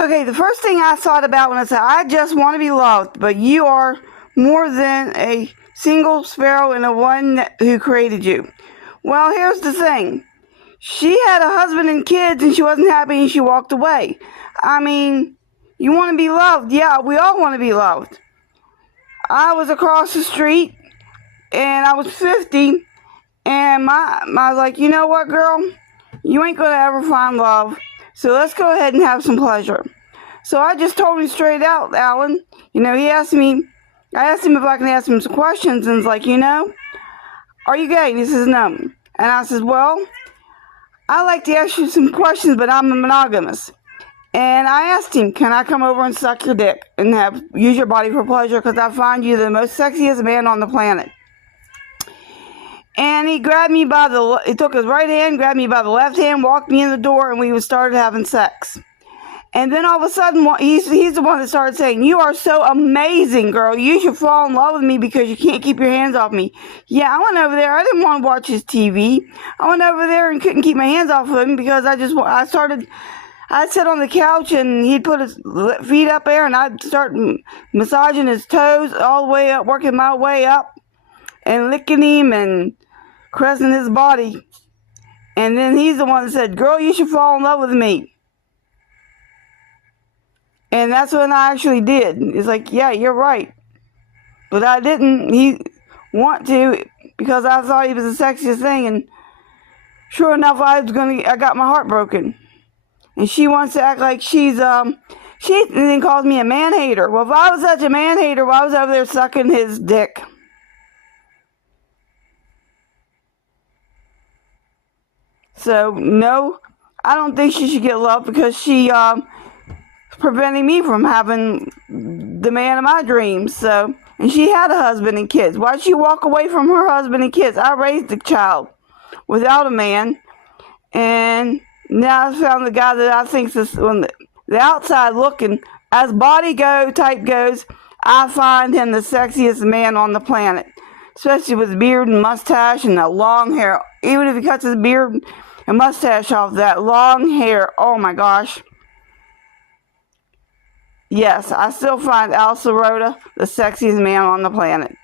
Okay, the first thing I thought about when I said, I just want to be loved, but you are more than a single sparrow and the one who created you. Well, here's the thing. She had a husband and kids and she wasn't happy and she walked away. I mean, you want to be loved. Yeah, we all want to be loved. I was across the street and I was 50 and I was like, you know what, girl? You ain't going to ever find love. So let's go ahead and have some pleasure. So I just told him straight out, Alan. You know, I asked him if I can ask him some questions, and he's like, you know, are you gay? And he says, no. And I says, well, I like to ask you some questions, but I'm a monogamous. And I asked him, can I come over and suck your dick and use your body for pleasure? Because I find you the most sexiest man on the planet. And he grabbed me he took his right hand, grabbed me by the left hand, walked me in the door, and we started having sex. And then all of a sudden, he's the one that started saying, you are so amazing, girl. You should fall in love with me because you can't keep your hands off me. Yeah, I went over there. I didn't want to watch his TV. I went over there and couldn't keep my hands off of him because I'd sit on the couch and he'd put his feet up there and I'd start massaging his toes all the way up, working my way up and licking him and caressing his body. And then he's the one that said, girl, you should fall in love with me. And that's when I actually did. It's like, yeah, you're right. But I didn't want to because I thought he was the sexiest thing. And sure enough, I got my heart broken. And she wants to act like she then calls me a man-hater. Well, if I was such a man-hater, why was I over there sucking his dick? So, no, I don't think she should get love because she preventing me from having the man of my dreams. So, and she had a husband and kids. Why'd she walk away from her husband and kids? I raised a child without a man, and now I found the guy that I think is on the outside looking, as body type goes, I find him the sexiest man on the planet, especially with beard and mustache and that long hair. Even if he cuts his beard and mustache off, that long hair, oh my gosh. Yes, I still find Al Sirota the sexiest man on the planet.